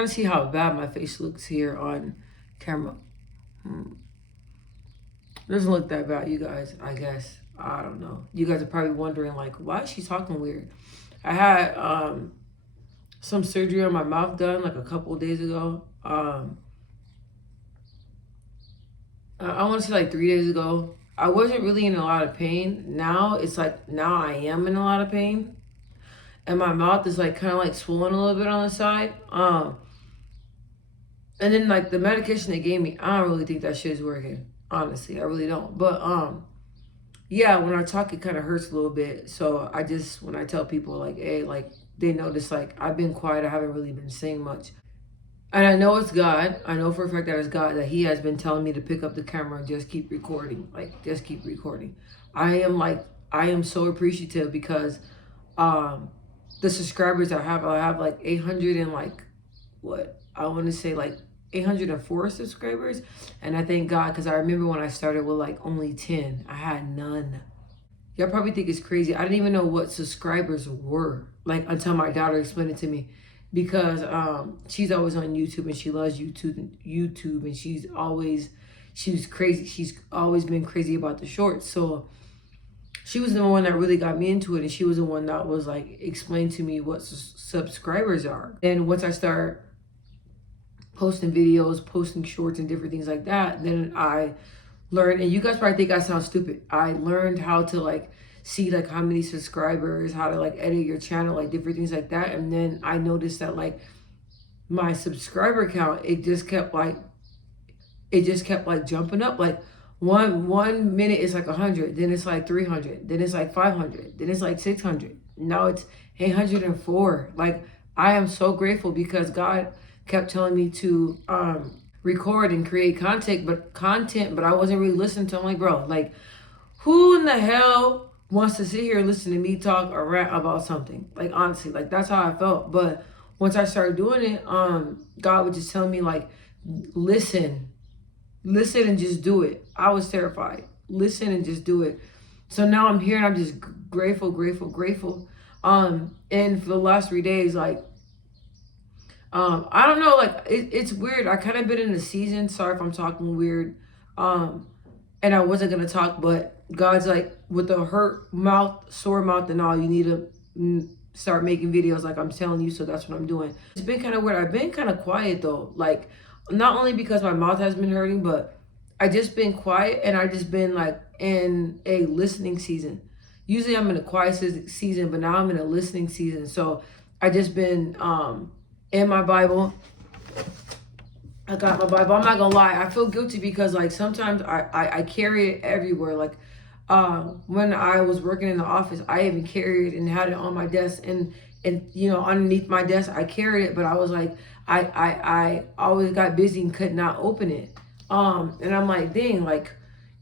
trying to see how bad my face looks here on camera. Doesn't look that bad, you guys, I guess. I don't know. You guys are probably wondering, like, why is she talking weird? I had some surgery on my mouth done like a couple of days ago. I want to say like 3 days ago. I wasn't really in a lot of pain. Now it's like, now I am in a lot of pain. And my mouth is like kind of like swollen a little bit on the side. And then like the medication they gave me, I don't really think that shit is working. Honestly, I really don't. But yeah, when I talk, it kind of hurts a little bit. So I just, when I tell people like, hey, like they notice like I've been quiet. I haven't really been saying much. And I know it's God. I know for a fact that it's God, that He has been telling me to pick up the camera and just keep recording. Like, just keep recording. I am so appreciative because the subscribers I have like 800 and like, what? I want to say like 804 subscribers. And I thank God, because I remember when I started with like only 10. I had none. Y'all probably think it's crazy. I didn't even know what subscribers were, like, until my daughter explained it to me. Because she's always on YouTube and she loves YouTube, and she's crazy. She's always been crazy about the shorts. So she was the one that really got me into it, and she was the one that was like explain to me what subscribers are. And once I start posting videos, posting shorts and different things like that, then I learned, and you guys probably think I sound stupid, I learned how to like see like how many subscribers, how to like edit your channel, like different things like that. And then I noticed that like my subscriber count, it just kept like jumping up. Like one minute it's like 100, then it's like 300, then it's like 500, then it's like 600. Now it's 804. Like, I am so grateful because God kept telling me to record and create content, but I wasn't really listening to him. Like, bro, like, who in the hell wants to sit here and listen to me talk or rant about something? Like, honestly, like, that's how I felt. But once I started doing it, God would just tell me like, listen and just do it. I was terrified. Listen and just do it. So now I'm here and I'm just grateful. And for the last 3 days, like, I don't know, like it's weird. I kind of been in a season. Sorry if I'm talking weird. And I wasn't gonna talk, but God's like, with the hurt mouth, sore mouth and all, you need to start making videos like I'm telling you. So that's what I'm doing. It's been kind of weird. I've been kind of quiet though. Like, not only because my mouth has been hurting, but I just been quiet, and I just been like in a listening season. Usually I'm in a quiet season, but now I'm in a listening season. So I just been in my Bible. I got my Bible. I'm not gonna lie, I feel guilty because like sometimes I carry it everywhere. Like when I was working in the office, I even carried it and had it on my desk, and you know, underneath my desk I carried it, but I was like, I always got busy and could not open it. And I'm like, dang, like,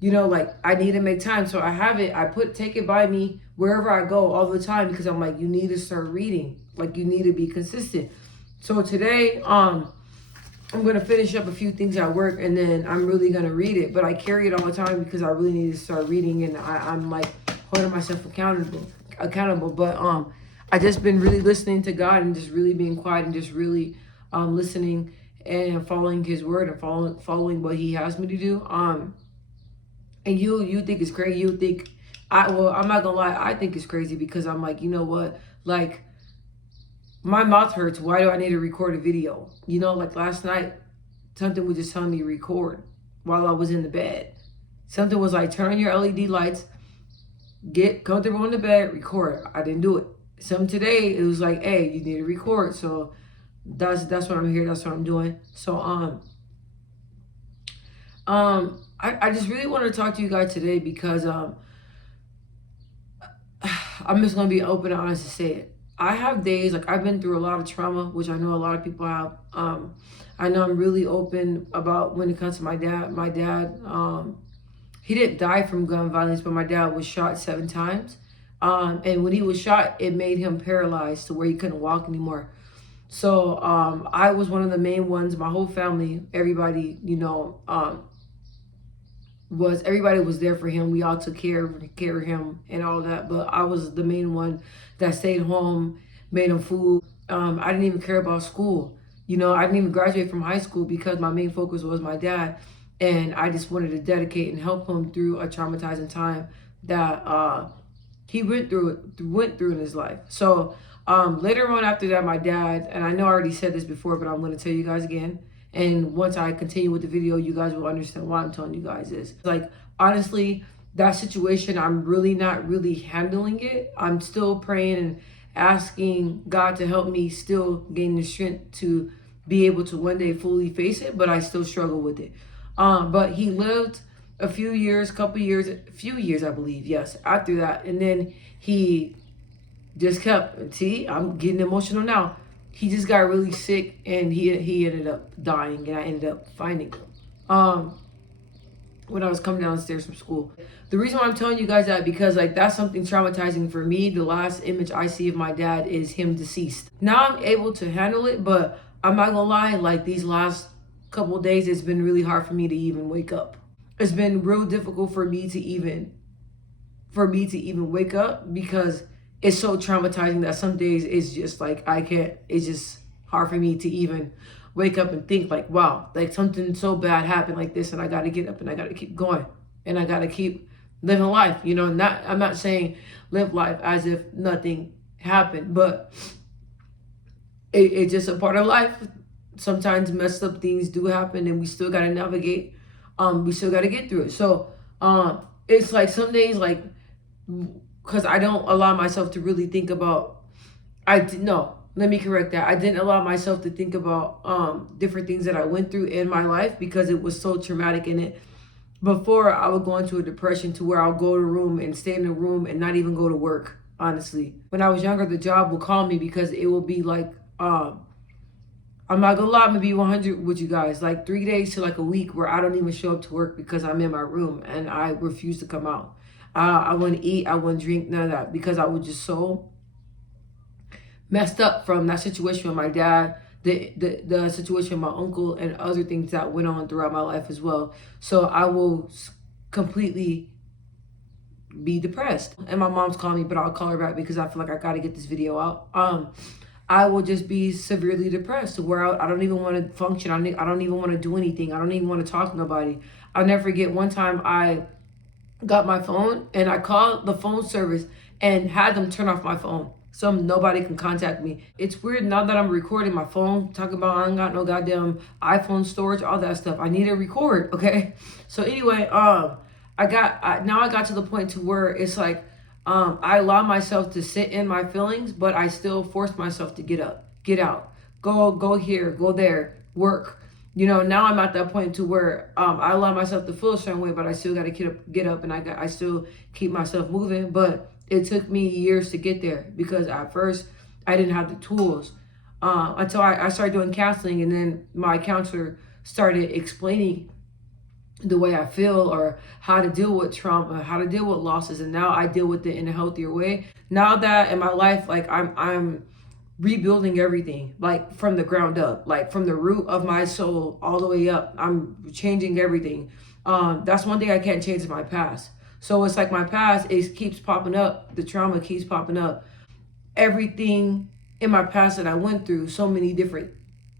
you know, like I need to make time. So I have it, take it by me wherever I go all the time, because I'm like, you need to start reading. Like, you need to be consistent. So today, I'm gonna finish up a few things at work, and then I'm really gonna read it. But I carry it all the time because I really need to start reading, and I'm like holding myself accountable. But I just been really listening to God and just really being quiet and just really listening and following His word and following what He has me to do. And you think it's crazy. You think I'm not gonna lie, I think it's crazy because I'm like, you know what, like, my mouth hurts. Why do I need to record a video? You know, like last night, something was just telling me record while I was in the bed. Something was like, turn on your LED lights, get comfortable in the bed, record. I didn't do it. Some today, it was like, hey, you need to record. So that's what I'm here. That's what I'm doing. So I just really want to talk to you guys today because I'm just gonna be open and honest to say it. I have days, like, I've been through a lot of trauma, which I know a lot of people have. I know I'm really open about when it comes to my dad. My dad, he didn't die from gun violence, but my dad was shot 7 times. And when he was shot, it made him paralyzed to where he couldn't walk anymore. So I was one of the main ones. My whole family, everybody, you know, everybody was there for him. We all took care of him and all that. But I was the main one that stayed home, made him food. I didn't even care about school. I didn't even graduate from high school because my main focus was my dad. And I just wanted to dedicate and help him through a traumatizing time that he went through in his life. So later on after that, my dad, and I know I already said this before, but I'm going to tell you guys again. And once I continue with the video, you guys will understand why I'm telling you guys this. Like, honestly, that situation, I'm really not really handling it. I'm still praying and asking God to help me still gain the strength to be able to one day fully face it, but I still struggle with it. But he lived a few years, I believe, yes, after that. And then he just kept, see, I'm getting emotional now. He just got really sick and he ended up dying, and I ended up finding him when I was coming downstairs from school. The reason why I'm telling you guys that, because like that's something traumatizing for me. The last image I see of my dad is him deceased. Now I'm able to handle it, but I'm not gonna lie, like these last couple of days, it's been really hard for me to even wake up. It's been real difficult for me to even wake up, because it's so traumatizing that some days it's just like I can't, it's just hard for me to even wake up and think like, wow, like something so bad happened like this, and I got to get up and I got to keep going and I got to keep living life. I'm not saying live life as if nothing happened, but it's just a part of life. Sometimes messed up things do happen, and we still got to navigate. We still got to get through it. So it's like some days, like, because I don't allow myself to really think about, let me correct that. I didn't allow myself to think about different things that I went through in my life, because it was so traumatic in it. Before, I would go into a depression to where I'll go to a room and stay in the room and not even go to work, honestly. When I was younger, the job would call me because it will be like, I'm not gonna lie, I'm gonna be 100 with you guys. Like 3 days to like a week where I don't even show up to work because I'm in my room and I refuse to come out. I wouldn't eat, I wouldn't drink, none of that, because I was just so messed up from that situation with my dad, the situation with my uncle, and other things that went on throughout my life as well. So I will completely be depressed. And my mom's calling me, but I'll call her back because I feel like I gotta get this video out. I will just be severely depressed to where I don't even want to function. I don't even want to do anything. I don't even want to talk to nobody. I'll never forget one time I got my phone and I called the phone service and had them turn off my phone so nobody can contact me. It's weird now that I'm recording my phone, talking about I ain't got no goddamn iPhone storage, all that stuff. I need to record, okay? So anyway, now I got to the point to where it's like, I allow myself to sit in my feelings, but I still force myself to get up, get out, go here, go there, work. Now I'm at that point to where I allow myself to feel a certain way, but I still got to get up, and I still keep myself moving. But it took me years to get there, because at first I didn't have the tools until I started doing counseling, and then my counselor started explaining the way I feel, or how to deal with trauma, how to deal with losses, and now I deal with it in a healthier way. Now that in my life, like I'm rebuilding everything, like from the ground up, like from the root of my soul all the way up. I'm changing everything. That's one thing I can't change is my past. So it's like my past keeps popping up. The trauma keeps popping up. Everything in my past that I went through, so many different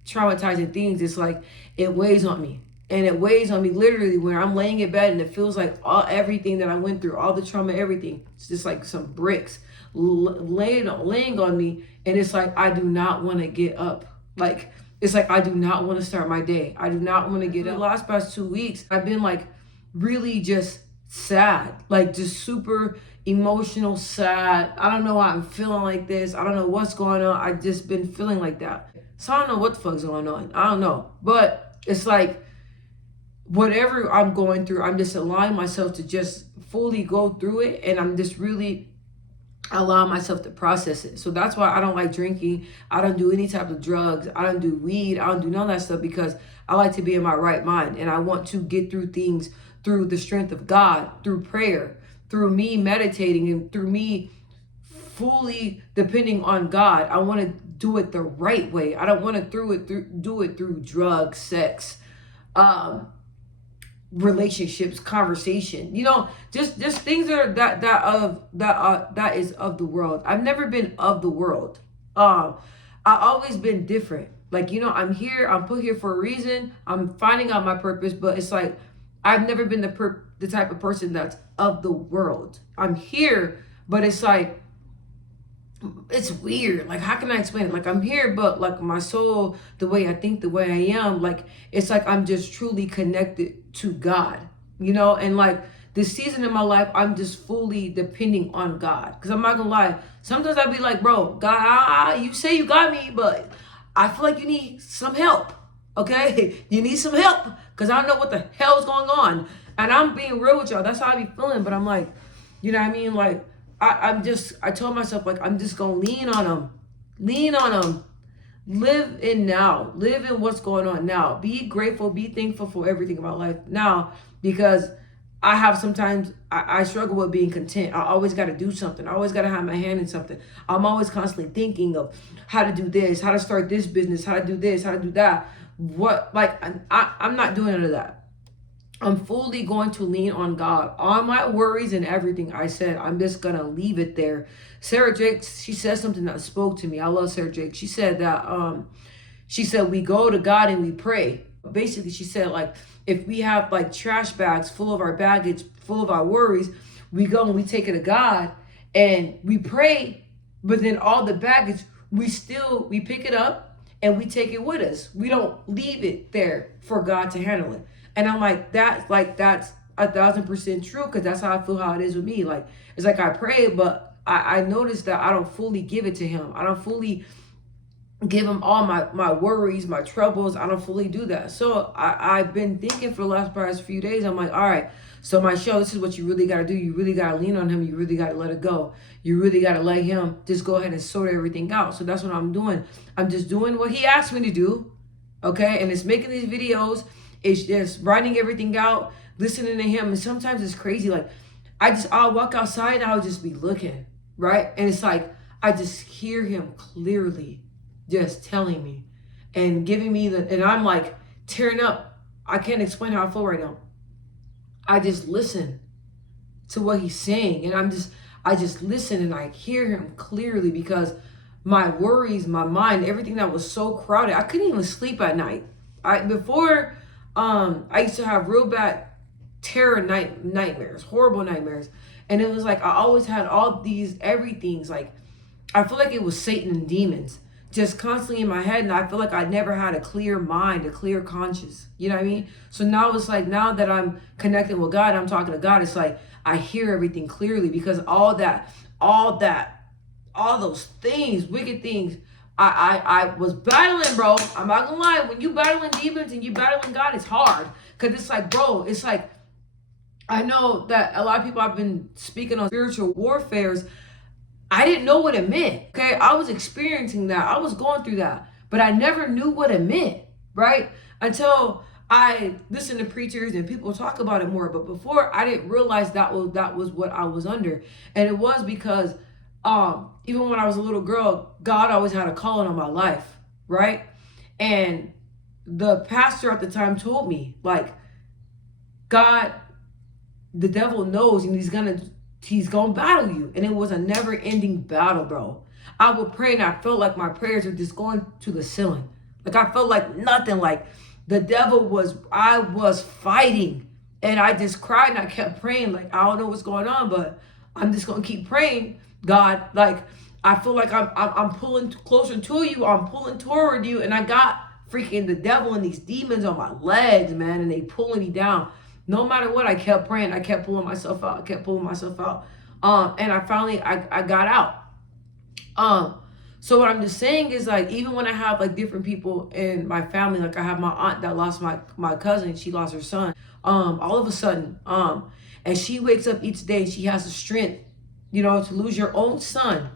traumatizing things, it's like it weighs on me. And it weighs on me literally when I'm laying in bed, and it feels like everything that I went through, all the trauma, everything, it's just like some bricks laying on me. And it's like, I do not want to get up. Like, it's like, I do not want to start my day. I do not want to get up. The last past 2 weeks, I've been like really just sad, like just super emotional, sad. I don't know why I'm feeling like this. I don't know what's going on. I've just been feeling like that. So I don't know what the fuck's going on. I don't know. But it's like, whatever I'm going through, I'm just allowing myself to just fully go through it, and I'm just really allowing myself to process it. So that's why I don't like drinking. I don't do any type of drugs. I don't do weed. I don't do none of that stuff, because I like to be in my right mind, and I want to get through things through the strength of God, through prayer, through me meditating, and through me fully depending on God. I want to do it the right way. I don't want to do it through drugs, sex, relationships, conversation, just things that is of the world. I've never been of the world. I always been different. Like, I'm here, I'm put here for a reason. I'm finding out my purpose, but it's like I've never been the type of person that's of the world. I'm here, but it's like it's weird. Like, how can I explain it? Like, I'm here, but like my soul, the way I think, the way I am, like it's like I'm just truly connected to God, and like this season in my life, I'm just fully depending on God. Because I'm not gonna lie, sometimes I'll be like, bro, God, you say you got me, but I feel like you need some help. Okay, you need some help because I don't know what the hell's going on. And I'm being real with y'all. That's how I be feeling. But I'm like, you know what I mean? Like, I told myself, like, I'm just going to lean on him. Lean on him. Live in now. Live in what's going on now. Be grateful. Be thankful for everything about life now, because I have sometimes, I struggle with being content. I always got to do something. I always got to have my hand in something. I'm always constantly thinking of how to do this, how to start this business, how to do this, how to do that. I'm not doing none of that. I'm fully going to lean on God. All my worries and everything I said, I'm just going to leave it there. Sarah Jake, she said something that spoke to me. I love Sarah Jake. She said that, we go to God and we pray. Basically, she said, like, if we have like trash bags full of our baggage, full of our worries, we go and we take it to God and we pray, but then all the baggage, we pick it up and we take it with us. We don't leave it there for God to handle it. And I'm like, that's 1,000% true, because that's how I feel, how it is with me. Like, it's like I pray, but I noticed that I don't fully give it to him. I don't fully give him all my worries, my troubles. I don't fully do that. So I've been thinking for the past few days, I'm like, all right, so my show, this is what you really got to do. You really got to lean on him. You really got to let it go. You really got to let him just go ahead and sort everything out. So that's what I'm doing. I'm just doing what he asked me to do. Okay. And it's making these videos. It's just writing everything out, listening to him. And sometimes it's crazy. Like, I'll walk outside and I'll just be looking, right? And it's like, I just hear him clearly just telling me and giving me and I'm like tearing up. I can't explain how I feel right now. I just listen to what he's saying. And I just listen and I hear him clearly, because my worries, my mind, everything that was so crowded, I couldn't even sleep at night. I used to have real bad nightmares, horrible nightmares. And it was like, I always had all these everythings. Like, I feel like it was Satan and demons just constantly in my head. And I feel like I never had a clear mind, a clear conscience. You know what I mean? So now it's like, now that I'm connecting with God, I'm talking to God, it's like, I hear everything clearly, because all those things, wicked things, I was battling, bro. I'm not gonna lie. When you battling demons and you battling God, it's hard. Cause it's like, bro, it's like, I know that a lot of people have been speaking on spiritual warfares. I didn't know what it meant. Okay. I was experiencing that. I was going through that, but I never knew what it meant. Right. Until I listened to preachers and people talk about it more. But before, I didn't realize that was what I was under. And it was because even when I was a little girl, God always had a calling on my life, right? And the pastor at the time told me, like, God, the devil knows, and he's gonna battle you. And it was a never-ending battle, bro. I would pray and I felt like my prayers were just going to the ceiling. Like, I felt like nothing. Like, I was fighting. And I just cried and I kept praying. Like, I don't know what's going on, but I'm just gonna keep praying. God, like, I feel like I'm pulling closer to you. I'm pulling toward you, and I got freaking the devil and these demons on my legs, man, and they pulling me down. No matter what, I kept praying. I kept pulling myself out. And I finally I got out. So what I'm just saying is, like, even when I have like different people in my family, like I have my aunt that lost my cousin. She lost her son. All of a sudden, and she wakes up each day. She has the strength, to lose your own son.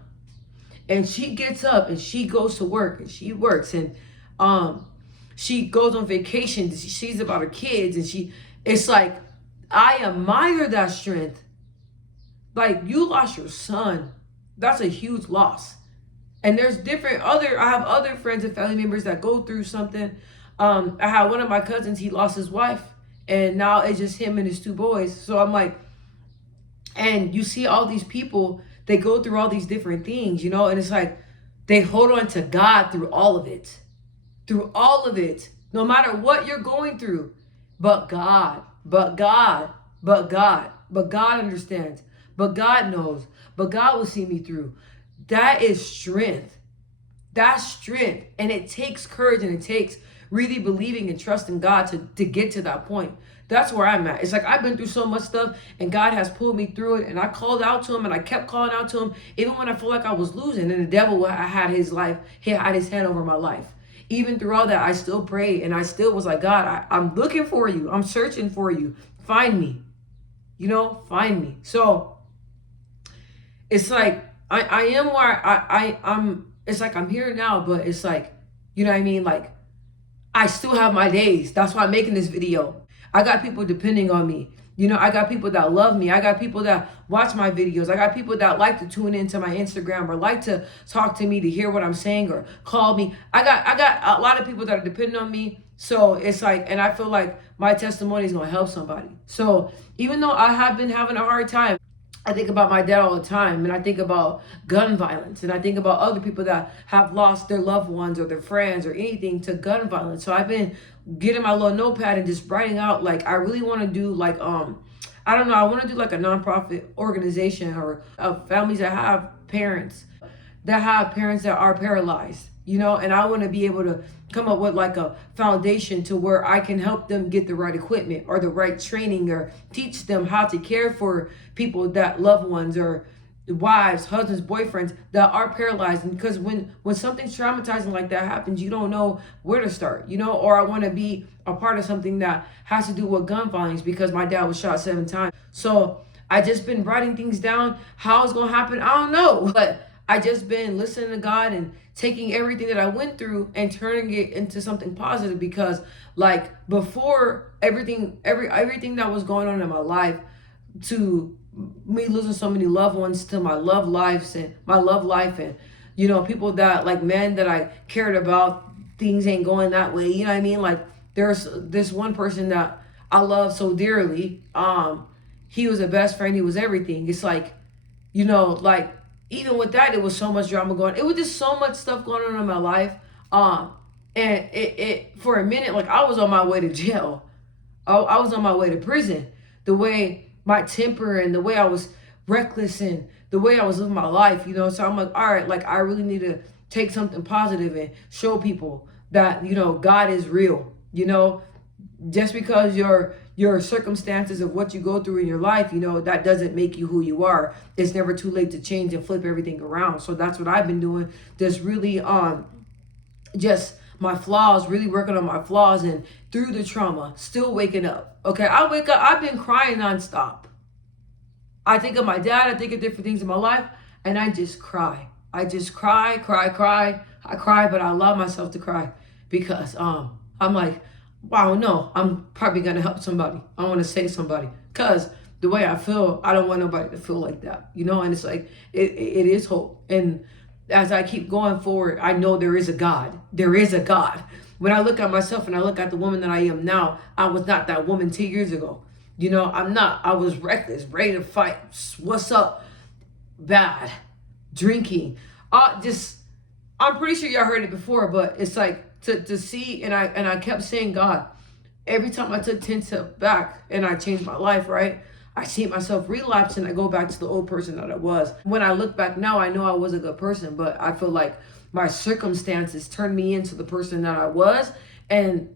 And she gets up and she goes to work and she works, and she goes on vacation. She sees about her kids, and it's like, I admire that strength. Like, you lost your son. That's a huge loss. And there's I have other friends and family members that go through something. I had one of my cousins, he lost his wife, and now it's just him and his two boys. So I'm like, and you see all these people, they go through all these different things, and it's like they hold on to God through all of it. through all of it, no matter what you're going through. But God, but God, but God, but God understands, but God knows, but God will see me through. That is strength. That's strength. And it takes courage, and it takes really believing and trusting God to get to that point. That's where I'm at. It's like I've been through so much stuff, and God has pulled me through it. And I called out to him, and I kept calling out to him, even when I feel like I was losing. And the devil had his life, he had his hand over my life. Even through all that, I still prayed, and I still was like, God, I'm looking for you. I'm searching for you. Find me. Find me. So it's like I am where I'm. It's like I'm here now, but it's like, you know what I mean? Like, I still have my days. That's why I'm making this video. I got people depending on me. I got people that love me. I got people that watch my videos. I got people that like to tune into my Instagram or like to talk to me to hear what I'm saying or call me. I got a lot of people that are depending on me. So it's like, and I feel like my testimony is going to help somebody. So even though I have been having a hard time, I think about my dad all the time, and I think about gun violence, and I think about other people that have lost their loved ones or their friends or anything to gun violence. So I've been getting my little notepad and just writing out, like, I really want to do like, I don't know, I want to do like a nonprofit organization or families that have parents that are paralyzed, and I want to be able to come up with like a foundation to where I can help them get the right equipment or the right training or teach them how to care for people that loved ones or wives, husbands, boyfriends that are paralyzed. And because when something's traumatizing like that happens, you don't know where to start, or I want to be a part of something that has to do with gun violence because my dad was shot 7 times. So I just been writing things down. How it's going to happen, I don't know, but I just been listening to God and taking everything that I went through and turning it into something positive, because like before everything that was going on in my life, to me losing so many loved ones, to my love life and people that like men that I cared about, things ain't going that way, you know what I mean? Like there's this one person that I love so dearly, he was a best friend, he was everything. It's like, like even with that, it was so much drama going. It was just so much stuff going on in my life. And it for a minute, like I was on my way to jail. I was on my way to prison. The way my temper and the way I was reckless and the way I was living my life, So I'm like, all right, like I really need to take something positive and show people that, God is real, Just because your circumstances of what you go through in your life, that doesn't make you who you are. It's never too late to change and flip everything around. So that's what I've been doing. Just really just my flaws, really working on my flaws, and through the trauma, still waking up. Okay, I wake up, I've been crying nonstop. I think of my dad, I think of different things in my life, and I just cry. I just cry. I cry, but I allow myself to cry because I'm like, wow, no, I'm probably gonna help somebody. I want to save somebody, because the way I feel, I don't want nobody to feel like that, And it's like it is hope. And as I keep going forward, I know there is a God. There is a God. When I look at myself and I look at the woman that I am now, I was not that woman 2 years ago. I'm not. I was reckless, ready to fight. What's up? Bad, drinking. I'm pretty sure y'all heard it before, but it's like to see, and I kept saying, God, every time I took 10 steps back and I changed my life, right? I see myself relapse and I go back to the old person that I was. When I look back now, I know I was a good person, but I feel like my circumstances turned me into the person that I was, and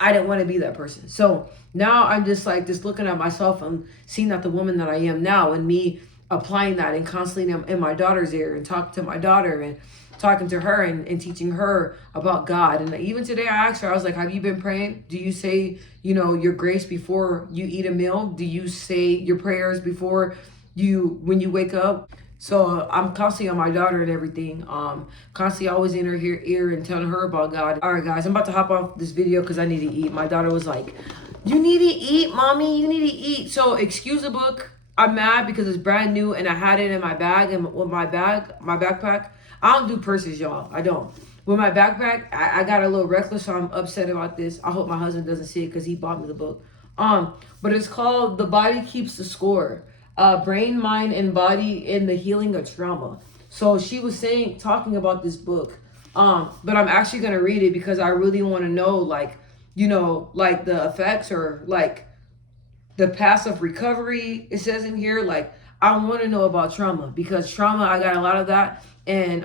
I didn't want to be that person. So now I'm just looking at myself and seeing that the woman that I am now, and me applying that and constantly in my daughter's ear and talking to my daughter and talking to her and teaching her about God. And even today I asked her, I was like, have you been praying? Do you say, your grace before you eat a meal? Do you say your prayers before when you wake up? So I'm constantly on my daughter and everything. Constantly always in her ear and telling her about God. All right, guys, I'm about to hop off this video because I need to eat. My daughter was like, you need to eat, mommy, you need to eat. So excuse the book. I'm mad because it's brand new and I had it in my bag and with my backpack. I don't do purses, y'all. I don't. With my backpack, I got a little reckless, so I'm upset about this. I hope my husband doesn't see it because he bought me the book. But it's called The Body Keeps the Score. Brain, Mind, and Body in the Healing of Trauma. So she was talking about this book. But I'm actually gonna read it because I really want to know, like, like the effects, or like the passive recovery it says in here. Like, I want to know about trauma, because trauma, I got a lot of that. And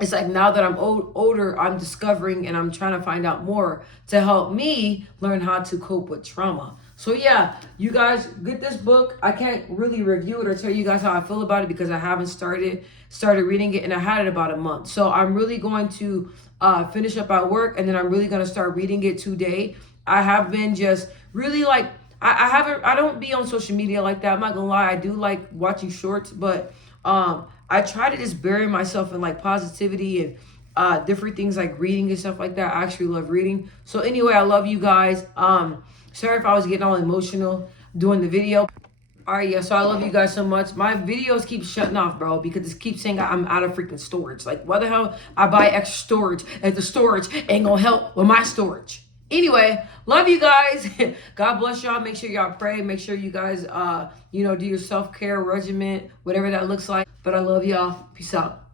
it's like, now that I'm older, I'm discovering and I'm trying to find out more to help me learn how to cope with trauma. So yeah, you guys get this book. I can't really review it or tell you guys how I feel about it because I haven't started reading it, and I had it about a month. So I'm really going to finish up at work, and then I'm really going to start reading it today. I have been just really like, I don't be on social media like that. I'm not gonna lie. I do like watching shorts, but I try to just bury myself in like positivity and different things like reading and stuff like that. I actually love reading. So anyway, I love you guys. Sorry if I was getting all emotional doing the video. All right, yeah, so I love you guys so much. My videos keep shutting off, bro, because it keeps saying I'm out of freaking storage. Like, what the hell? I buy extra storage, and the storage ain't gonna help with my storage. Anyway, love you guys. God bless y'all. Make sure y'all pray. Make sure you guys, do your self-care regimen, whatever that looks like. But I love y'all. Peace out.